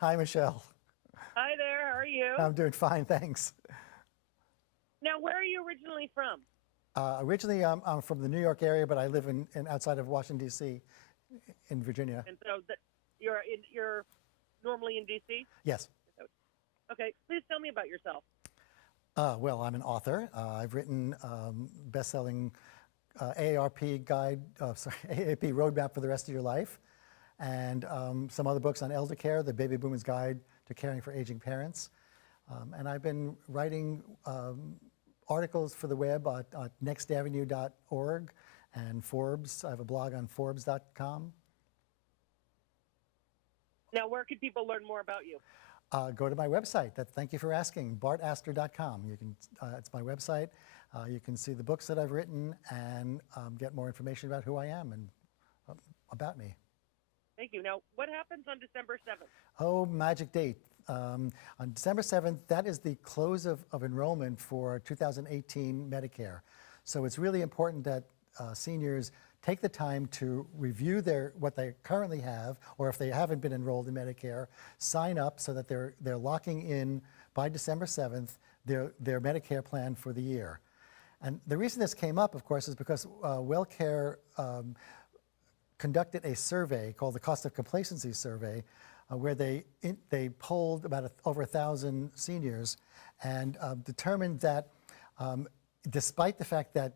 Hi, Michelle. Hi there, how are you? I'm doing fine, thanks. Now, where are you originally from? Originally, I'm from the New York area, but I live in outside of Washington, D.C., in Virginia. And so you're normally in DC? Yes. Okay, please tell me about yourself. Well, I'm an author. I've written best-selling AARP guide, AAP roadmap for the rest of your life, and some other books on eldercare, The Baby Boomer's Guide to Caring for Aging Parents. And I've been writing articles for the web at nextavenue.org and Forbes. I have a blog on Forbes.com. Now, where can people learn more about you? Go to my website. Thank you for asking, bartastor.com. It's my website. You can see the books that I've written and get more information about who I am and about me. Thank you. Now, what happens on December 7th? Oh, magic date. On December 7th, that is the close of enrollment for 2018 Medicare. So it's really important that seniors take the time to review what they currently have, or if they haven't been enrolled in Medicare, sign up so that they're locking in by December 7th their Medicare plan for the year. And the reason this came up, of course, is because WellCare conducted a survey called the Cost of Complacency survey, where they polled about over 1,000 seniors and determined that despite the fact that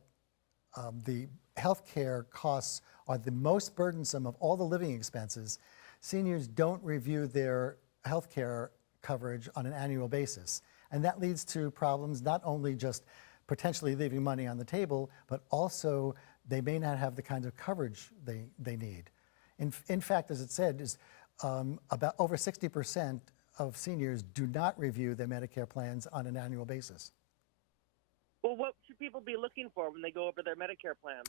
the healthcare costs are the most burdensome of all the living expenses, seniors don't review their healthcare coverage on an annual basis. And that leads to problems, not only just potentially leaving money on the table, but also they may not have the kind of coverage they need. In fact, as it said, is about over 60% of seniors do not review their Medicare plans on an annual basis. Well, what should people be looking for when they go over their Medicare plan?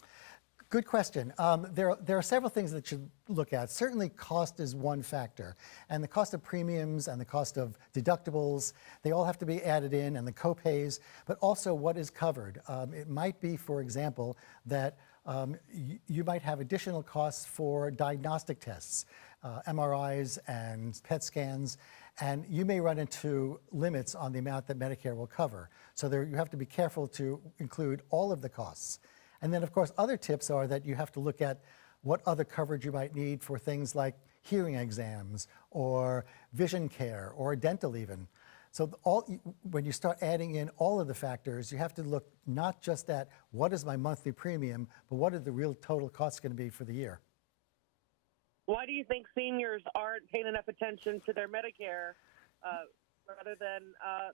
Good question. There are several things that you should look at. Certainly cost is one factor, and the cost of premiums and the cost of deductibles, they all have to be added in, and the copays, but also what is covered. It might be, for example, that you might have additional costs for diagnostic tests, MRIs and PET scans, and you may run into limits on the amount that Medicare will cover. So you have to be careful to include all of the costs. And then, of course, other tips are that you have to look at what other coverage you might need for things like hearing exams or vision care or dental even. So when you start adding in all of the factors, you have to look not just at what is my monthly premium, but what are the real total costs going to be for the year. Why do you think seniors aren't paying enough attention to their Medicare rather than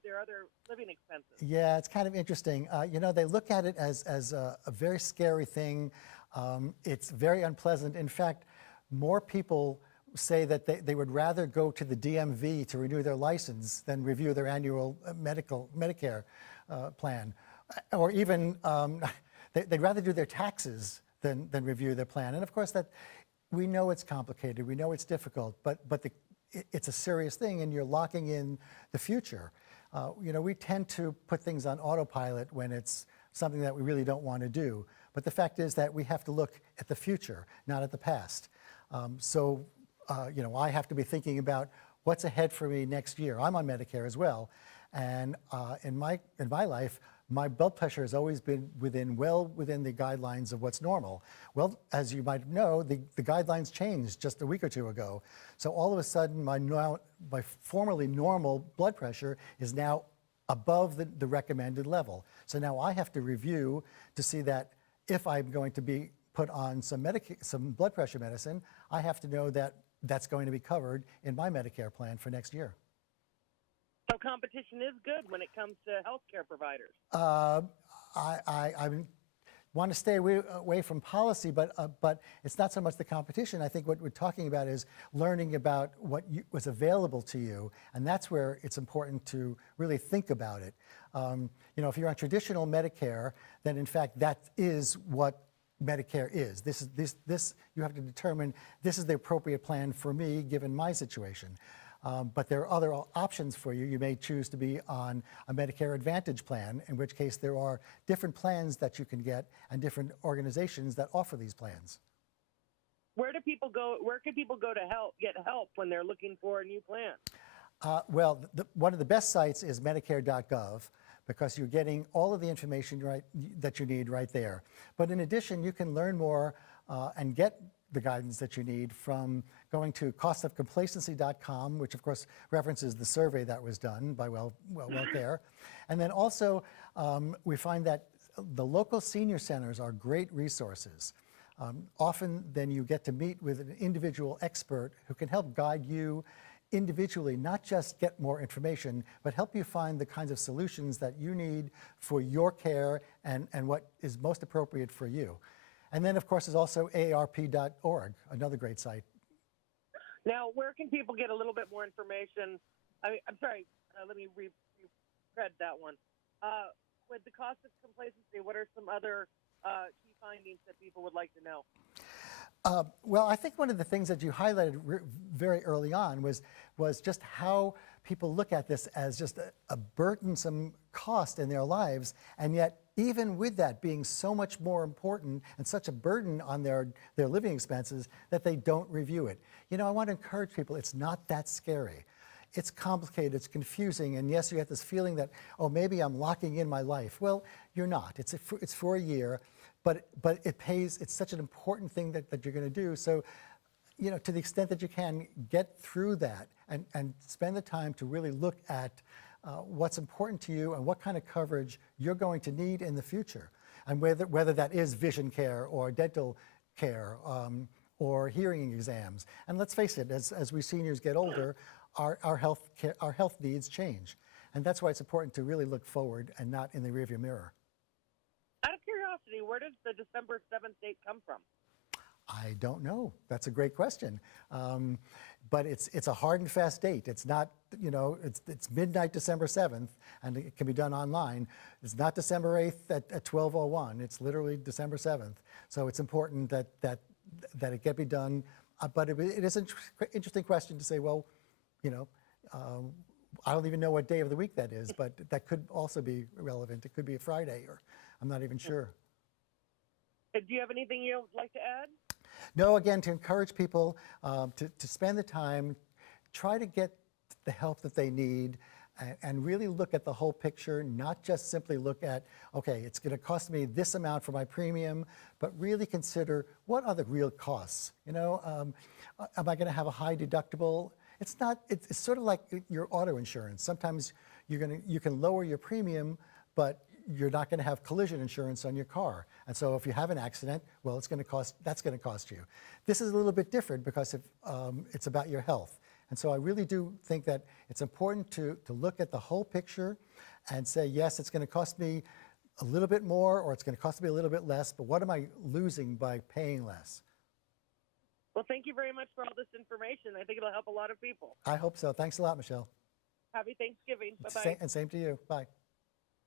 their other living expenses? Yeah, it's kind of interesting. You know, they look at it as a very scary thing. It's very unpleasant. In fact, more people say that they would rather go to the DMV to renew their license than review their annual Medicare plan. Or even, they'd rather do their taxes than review their plan. And of course, we know it's complicated, we know it's difficult, but it's a serious thing, and you're locking in the future. You know, we tend to put things on autopilot when it's something that we really don't want to do. But the fact is that we have to look at the future, not at the past. You know, I have to be thinking about what's ahead for me next year. I'm on Medicare as well, and in my life, my blood pressure has always been well within the guidelines of what's normal. Well, as you might know, the guidelines changed just a week or two ago. So all of a sudden, my formerly normal blood pressure is now above the recommended level. So now I have to review to see that if I'm going to be put on some blood pressure medicine, I have to know that that's going to be covered in my Medicare plan for next year. So competition is good when it comes to healthcare providers. I want to stay away from policy, but it's not so much the competition. I think what we're talking about is learning about what's available to you, and that's where it's important to really think about it. You know, if you're on traditional Medicare, then in fact that is what Medicare is. This you have to determine this is the appropriate plan for me given my situation. But there are other options for you. You may choose to be on a Medicare Advantage plan, in which case there are different plans that you can get and different organizations that offer these plans. Where do people go? Where can people go to get help when they're looking for a new plan? Well, one of the best sites is Medicare.gov because you're getting all of the information that you need right there. But in addition, you can learn more and get the guidance that you need from going to costofcomplacency.com, which of course references the survey that was done by WellCare. And then also we find that the local senior centers are great resources. Often then you get to meet with an individual expert who can help guide you individually, not just get more information, but help you find the kinds of solutions that you need for your care and what is most appropriate for you. And then, of course, there's also AARP.org, another great site. Now, where can people get a little bit more information? I'm sorry, let me read that one. With the cost of complacency, what are some other key findings that people would like to know? Well, I think one of the things that you highlighted very early on was just how people look at this as just a burdensome cost in their lives, and yet even with that being so much more important and such a burden on their living expenses that they don't review it. You know, I want to encourage people, it's not that scary. It's complicated, it's confusing, and yes, you have this feeling that, oh, maybe I'm locking in my life. Well, you're not. It's for a year. But it pays, it's such an important thing that you're going to do. So, you know, to the extent that you can, get through that and spend the time to really look at what's important to you and what kind of coverage you're going to need in the future. And whether that is vision care or dental care or hearing exams. And let's face it, as we seniors get older, our health needs change. And that's why it's important to really look forward and not in the rearview mirror. Out of curiosity, where does the December 7th date come from? I don't know. That's a great question. But it's a hard and fast date. It's not, you know, it's midnight December 7th, and it can be done online. It's not December 8th at 12:01. It's literally December 7th. So it's important that it get be done. But it is an interesting question to say, well, you know, I don't even know what day of the week that is, but that could also be relevant. It could be a Friday, or I'm not even sure. Do you have anything you'd like to add? No, again, to encourage people to spend the time, try to get the help that they need, and really look at the whole picture, not just simply look at, okay, it's going to cost me this amount for my premium, but really consider what are the real costs. You know, am I going to have a high deductible? It's not. It's sort of like your auto insurance. Sometimes you can lower your premium, but you're not going to have collision insurance on your car. And so if you have an accident, well, that's going to cost you. This is a little bit different because it's about your health. And so I really do think that it's important to look at the whole picture and say, yes, it's going to cost me a little bit more, or it's going to cost me a little bit less, but what am I losing by paying less? Well, thank you very much for all this information. I think it'll help a lot of people. I hope so. Thanks a lot, Michelle. Happy Thanksgiving. Bye-bye. And same to you. Bye.